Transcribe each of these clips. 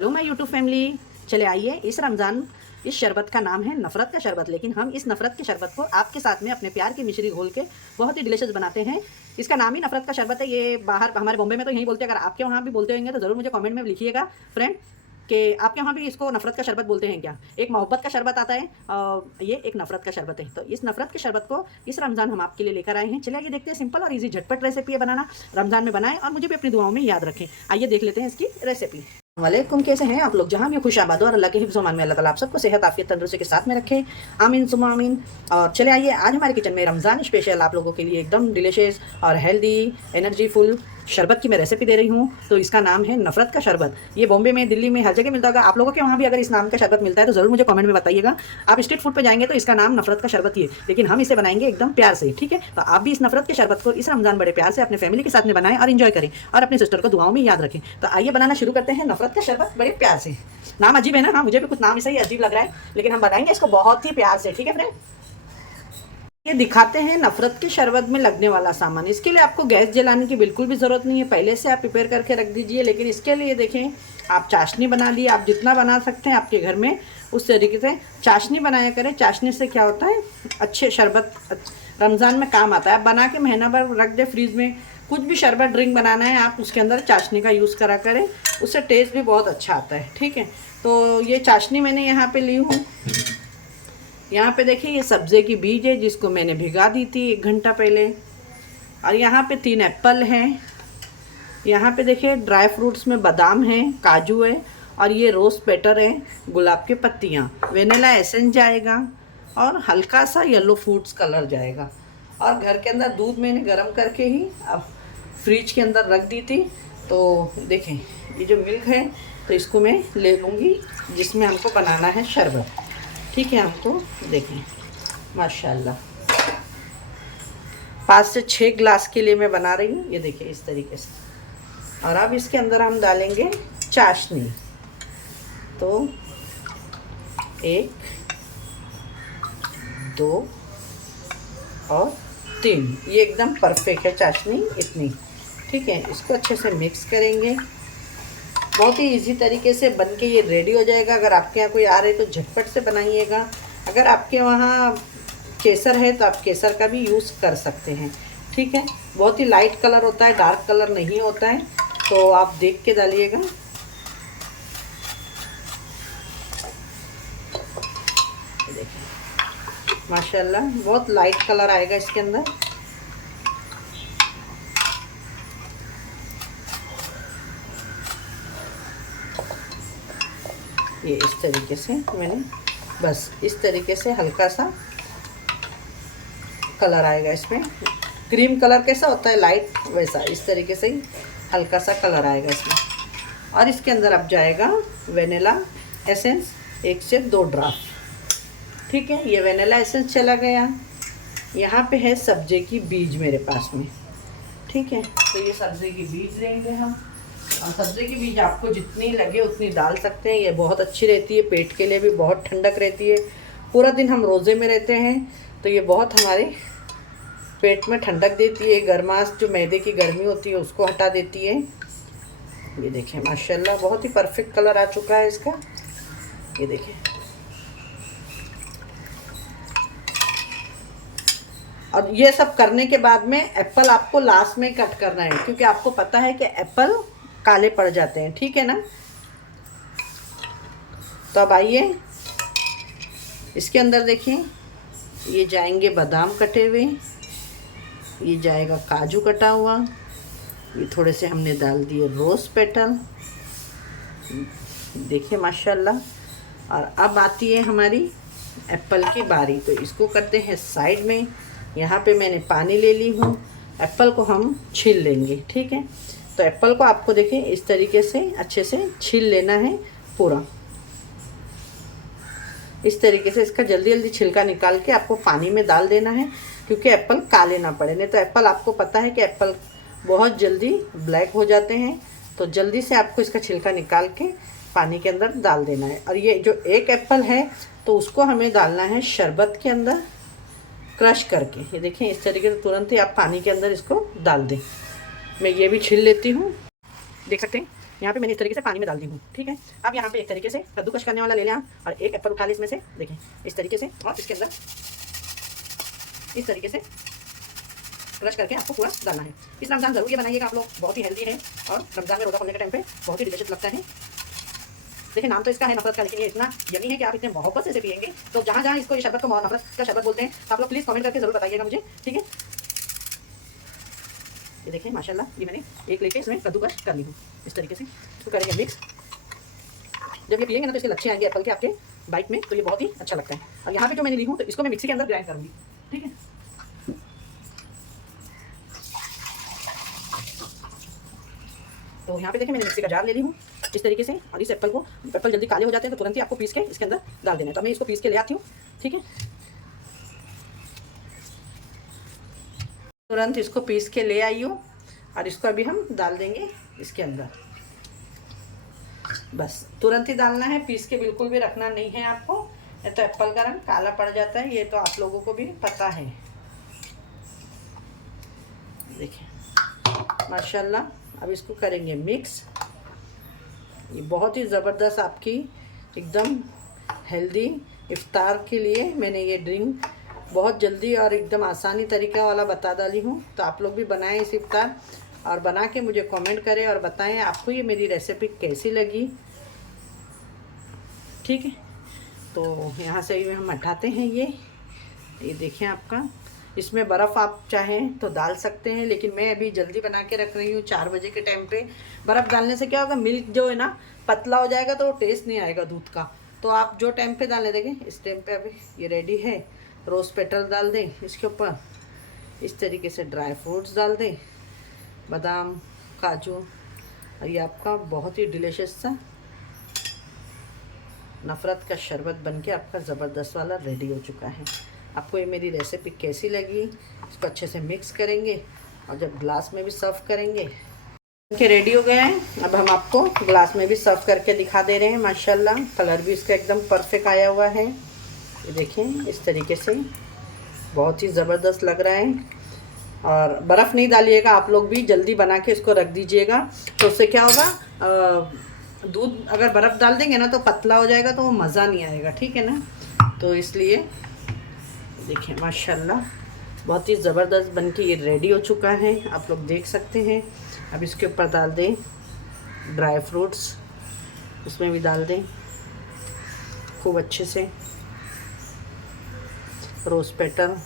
Hello my YouTube family. चले आइए, इस रमज़ान इस शरबत का नाम है नफ़रत का शरबत। लेकिन हम इस नफ़रत के शरबत को आपके साथ में अपने प्यार की मिश्री घोल के बहुत ही डिलीशियस बनाते हैं। इसका नाम ही नफ़रत का शरबत है। ये बाहर हमारे बॉम्बे में तो यही बोलते हैं। अगर आपके वहाँ भी बोलते होंगे तो ज़रूर मुझे कमेंट में लिखिएगा फ्रेंड कि आपके वहाँ भी इसको नफ़रत का शरबत बोलते हैं क्या। एक मोहब्बत का शरबत आता है और ये एक नफ़रत का शरबत है। तो इस नफ़रत के शरबत को इस रमज़ान हम आपके लिए लेकर आए हैं। चलिए आइए देखते हैं। सिंपल और ईजी झटपट रेसिपी है बनाना। रमज़ान में बनाएं और मुझे भी अपनी दुआओं में याद रखें। आइए देख लेते हैं इसकी रेसिपी। वालेकुम, कैसे हैं आप लोग? जहाँ भी खुश आबाद हो और अल्लाह के हिफ्ज़ मान में अल्लाह ताला आप सबको सेहत आफियत तंदुरुस्ती के साथ में रखे। आमीन सुम्मा आमीन। और चले आइए, आज हमारे किचन में रमज़ान स्पेशल आप लोगों के लिए एकदम डिलीशियस और हेल्दी एनर्जी फुल शरबत की मैं रेसिपी दे रही हूँ। तो इसका नाम है नफ़रत का शरबत। ये बॉम्बे में, दिल्ली में हर जगह मिलता होगा। आप लोगों के वहाँ भी अगर इस नाम का शरबत मिलता है तो ज़रूर मुझे कमेंट में बताइएगा। आप स्ट्रीट फूड पे जाएंगे तो इसका नाम नफ़रत का शरबत ही है, लेकिन हम इसे बनाएंगे एकदम प्यार से। ठीक है, तो आप भी इस नफ़रत के शरबत को इस रमज़ान बड़े प्यार से अपने फैमिली के साथ में बनाएं और इन्जॉय करें और अपने सिस्टर को दुआओं में याद रखें। तो आइए बनाना शुरू करते हैं नफ़रत का शरबत बड़े प्यार से। नाम अजीब है ना? हाँ, मुझे भी कुछ नाम ऐसा ही अजीब लग रहा है, लेकिन हम बनाएंगे इसको बहुत ही प्यार से। ठीक है फ्रेंड, ये दिखाते हैं नफ़रत के शरबत में लगने वाला सामान। इसके लिए आपको गैस जलाने की बिल्कुल भी ज़रूरत नहीं है, पहले से आप प्रिपेयर करके रख दीजिए। लेकिन इसके लिए देखें, आप चाशनी बना ली। आप जितना बना सकते हैं आपके घर में उस तरीके से चाशनी बनाया करें। चाशनी से क्या होता है, अच्छे शरबत रमज़ान में काम आता है। आप बना के महीना भर रख दे फ्रीज में। कुछ भी शरबत ड्रिंक बनाना है आप उसके अंदर चाशनी का यूज़ करा करें, उससे टेस्ट भी बहुत अच्छा आता है। ठीक है, तो ये चाशनी मैंने यहाँ पे ली हूँ। यहाँ पे देखिए, ये सब्ज़े की बीज है जिसको मैंने भिगा दी थी 1 घंटा पहले। और यहाँ पे 3 एप्पल हैं। यहाँ पे देखिए ड्राई फ्रूट्स में बादाम है, काजू है, और ये रोज़ पेटर है, गुलाब की पत्तियाँ, वेनिला एसेंस जाएगा और हल्का सा येलो फूड्स कलर जाएगा। और घर के अंदर दूध मैंने गर्म करके ही अब फ्रिज के अंदर रख दी थी। तो देखें, ये जो मिल्क है तो इसको मैं ले लूँगी जिसमें हमको बनाना है शरबत। ठीक है, हमको देखें माशाल्लाह 5 से 6 ग्लास के लिए मैं बना रही हूँ। ये देखिए इस तरीके से। और अब इसके अंदर हम डालेंगे चाशनी। तो 1 2 और 3, ये एकदम परफेक्ट है चाशनी इतनी। ठीक है, इसको अच्छे से मिक्स करेंगे। बहुत ही इजी तरीके से बन के ये रेडी हो जाएगा। अगर आपके यहाँ कोई आ रहे तो झटपट से बनाइएगा। अगर आपके वहाँ केसर है तो आप केसर का भी यूज़ कर सकते हैं। ठीक है, बहुत ही लाइट कलर होता है, डार्क कलर नहीं होता है, तो आप देख के डालिएगा। देखिए माशाल्लाह बहुत लाइट कलर आएगा इसके अंदर। ये इस तरीके से मैंने, बस इस तरीके से हल्का सा कलर आएगा इसमें। क्रीम कलर कैसा होता है लाइट, वैसा इस तरीके से ही हल्का सा कलर आएगा इसमें। और इसके अंदर अब जाएगा वेनिला एसेंस 1 से 2 ड्रॉप। ठीक है, ये वेनिला एसेंस चला गया। यहाँ पे है सब्जे की बीज मेरे पास में। ठीक है, तो ये सब्जे की बीज लेंगे हम। और सब्ज़ी की बीज आपको जितनी लगे उतनी डाल सकते हैं। ये बहुत अच्छी रहती है, पेट के लिए भी बहुत ठंडक रहती है। पूरा दिन हम रोज़े में रहते हैं तो ये बहुत हमारे पेट में ठंडक देती है। गर्माश जो मैदे की गर्मी होती है उसको हटा देती है। ये देखें माशाल्लाह बहुत ही परफेक्ट कलर आ चुका है इसका। ये देखें, और ये सब करने के बाद में एप्पल आपको लास्ट में कट करना है, क्योंकि आपको पता है कि एप्पल काले पड़ जाते हैं। ठीक है ना, तो अब आइए इसके अंदर देखिए, ये जाएंगे बादाम कटे हुए, ये जाएगा काजू कटा हुआ, ये थोड़े से हमने डाल दिए रोज़ पेटल। देखिए माशाल्लाह। और अब आती है हमारी एप्पल की बारी, तो इसको करते हैं साइड में। यहाँ पे मैंने पानी ले ली हूँ। एप्पल को हम छील लेंगे। ठीक है, तो एप्पल को आपको देखें इस तरीके से अच्छे से छील लेना है पूरा। इस तरीके से इसका जल्दी जल्दी छिलका निकाल के आपको पानी में डाल देना है, क्योंकि एप्पल काले ना पड़े। नहीं तो एप्पल, आपको पता है कि एप्पल बहुत जल्दी ब्लैक हो जाते हैं। तो जल्दी से आपको इसका छिलका निकाल के पानी के अंदर डाल देना है। और ये जो 1 एप्पल है तो उसको हमें डालना है शरबत के अंदर क्रश करके। ये देखें इस तरीके से तुरंत ही आप पानी के अंदर इसको डाल दें। मैं ये भी छील लेती हूँ, देख सकते हैं। यहाँ पे मैंने इस तरीके से पानी में डाल दी हूँ, ठीक है। अब यहाँ पे एक तरीके से कद्दूकश करने वाला ले लिया और एक एप्पल उठा ले इसमें से, देखें इस तरीके से, और इसके अंदर इस तरीके से क्रश करके आपको पूरा डालना है। इस रमज़ान ज़रूर ये बनाइएगा आप लोग, बहुत ही हेल्दी है और रमज़ान में रोज़ा खोलने के टाइम पे बहुत ही डिलीशियस लगता है। देखिए नाम तो इसका है नफरत का, लेकिन ये इतना यमी है कि आप इतने मोहब्बत से इसे पिएंगे। तो जहाँ जहाँ इसको, ये शरबत को नफरत का शरबत बोलते हैं, तो आप लोग प्लीज़ कमेंट करके ज़रूर बताइएगा मुझे, ठीक है। ये देखिए माशाल्लाह, ये मैंने एक लेके इसमें कद्दूकश कर ली हूँ इस तरीके से। इसको करेंगे मिक्स। जब ये पिएंगे ना तो इसके लच्छे आएंगे एप्पल के आपके बाइट में, तो ये बहुत ही अच्छा लगता है। और यहाँ पे जो मैंने ली हूँ तो इसको मैं मिक्सी के अंदर ग्राइंड करूँगी, ठीक है। तो यहाँ पे देखिए मैंने मिक्सी का जार ले ली हूँ इस तरीके से, और इस एप्पल को, एप्पल जल्दी काले हो जाते हैं तो तुरंत ही आपको पीस के इसके अंदर डाल देना है। तो मैं इसको पीस के ले आती हूँ, ठीक है। तुरंत इसको पीस के ले आई हूँ और इसको अभी हम डाल देंगे इसके अंदर। बस तुरंत ही डालना है, पीस के बिल्कुल भी रखना नहीं है आपको, नहीं तो एप्पल का रंग काला पड़ जाता है, ये तो आप लोगों को भी पता है। देखिए माशाल्लाह, अब इसको करेंगे मिक्स। ये बहुत ही ज़बरदस्त आपकी एकदम हेल्दी इफ्तार के लिए मैंने ये ड्रिंक बहुत जल्दी और एकदम आसानी तरीका वाला बता डाली हूँ। तो आप लोग भी बनाएं इस इफ्तार, और बना के मुझे कमेंट करें और बताएं आपको ये मेरी रेसिपी कैसी लगी, ठीक है। तो यहाँ से हम हटाते हैं ये देखें आपका, इसमें बर्फ़ आप चाहें तो डाल सकते हैं, लेकिन मैं अभी जल्दी बना के रख रही हूँ 4 बजे के टाइम पे। बर्फ़ डालने से क्या होगा, मिल्क जो है ना पतला हो जाएगा तो टेस्ट नहीं आएगा दूध का। तो आप जो टाइम पे डालें, देखें इस टाइम पे अभी ये रेडी है। रोज़ पेटल डाल दें इसके ऊपर, इस तरीके से ड्राई फ्रूट्स डाल दें, बादाम काजू, और ये आपका बहुत ही डिलीशियस सा नफ़रत का शरबत बनके आपका ज़बरदस्त वाला रेडी हो चुका है। आपको ये मेरी रेसिपी कैसी लगी, इसको अच्छे से मिक्स करेंगे और जब ग्लास में भी सर्व करेंगे। के रेडी हो गए हैं, अब हम आपको ग्लास में भी सर्व करके दिखा दे रहे हैं। माशाल्लाह कलर भी इसका एकदम परफेक्ट आया हुआ है, ये देखें इस तरीके से बहुत ही ज़बरदस्त लग रहा है। और बर्फ़ नहीं डालिएगा आप लोग भी, जल्दी बना के इसको रख दीजिएगा, तो उससे क्या होगा, दूध अगर बर्फ़ डाल देंगे ना तो पतला हो जाएगा, तो वो मज़ा नहीं आएगा, ठीक है ना। तो इसलिए देखिए माशाल्लाह बहुत ही ज़बरदस्त बनके ये रेडी हो चुका है, आप लोग देख सकते हैं। अब इसके ऊपर डाल दें ड्राई फ्रूट्स, उसमें भी डाल दें खूब अच्छे से रोज़ पेटल,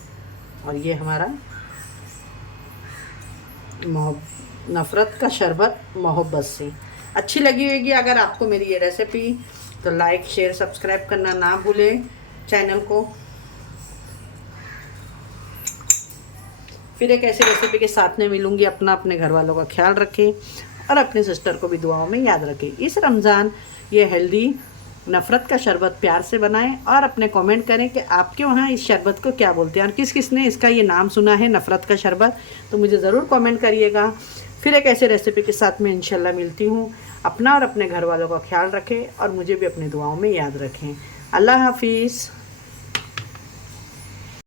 और ये हमारा नफ़रत का शरबत मोहब्बत से। अच्छी लगी होगी अगर आपको मेरी ये रेसिपी, तो लाइक शेयर सब्सक्राइब करना ना भूलें चैनल को। फिर एक ऐसी रेसिपी के साथ में मिलूँगी। अपने घर वालों का ख्याल रखें और अपने सिस्टर को भी दुआओं में याद रखें। इस रमज़ान ये हेल्दी नफ़रत का शरबत प्यार से बनाएं और अपने कमेंट करें कि आपके वहाँ इस शरबत को क्या बोलते हैं और किस किस ने इसका ये नाम सुना है नफ़रत का शरबत, तो मुझे ज़रूर कमेंट करिएगा। फिर एक ऐसे रेसिपी के साथ में इंशाल्लाह मिलती हूँ। अपना और अपने घर वालों का ख्याल रखें और मुझे भी अपनी दुआओं में याद रखें। अल्लाह हाफिज़।